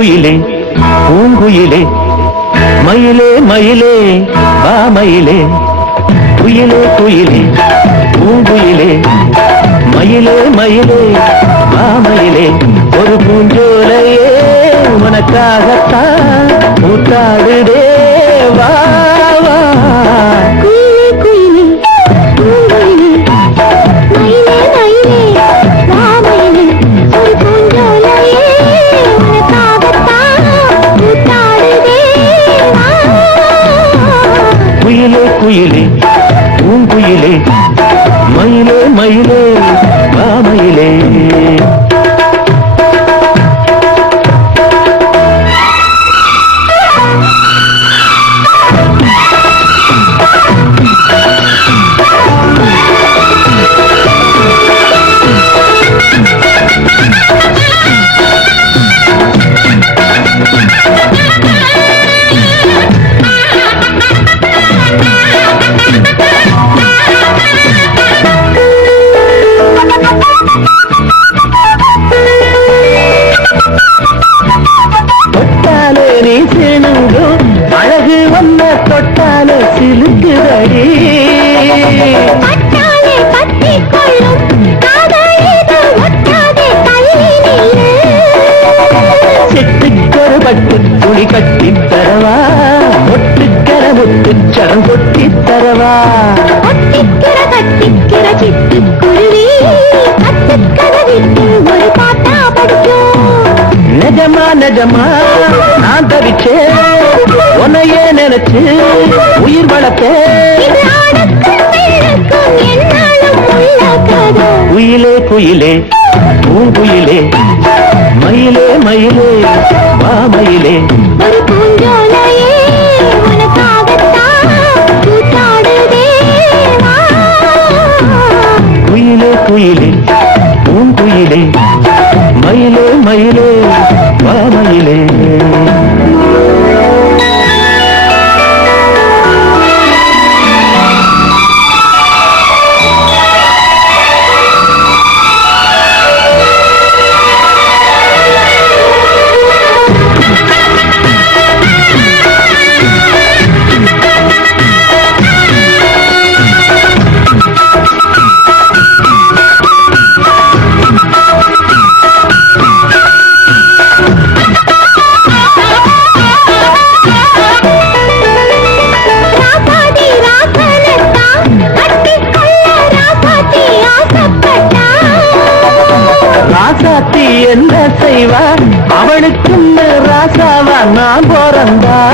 பூங்குயிலே பூங்குயிலே. மயிலே மயிலே வா மயிலே. குயிலே குயிலே பூங்குயிலே. மயிலே மயிலே வா மயிலே. ஒரு பூஞ்சோலையே உனக்காகத்தான் கூத்தாடுதே வா வா. குயிலே பூங்குயிலே தொட்டாலே சிலுக்குதடி பட்டாலே பற்றிக் கொள்ளும் காதலிது பட்டு துணி கட்டி தரவா ஒட்டுக்கர முத்துச் சடம் கொட்டி தரவா ஒட்டிக்கிற கட்டிக்கிற நிஜமா நிஜமா நான் தவிச்சே நினைச்சு உயிர் கதை குயிலே குயிலே பூங்குயிலே மயிலே மயிலே வா மயிலே. குயிலே குயிலே என்ன செய்வா அவளுக்குன்னு ராசாவா நான் பிறந்தா.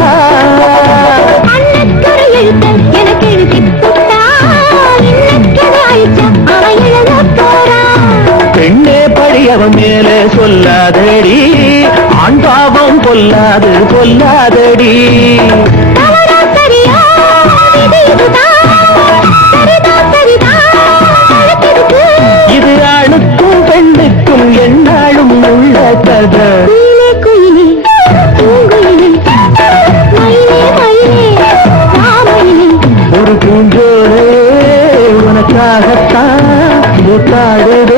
எனக்கு. பெண்ணே படியவன் மேலே சொல்லாதடி. ஆண் பாவம் பொல்லாது பொல்லாதடி. உனக்காகத்தான் கூத்தாடுதே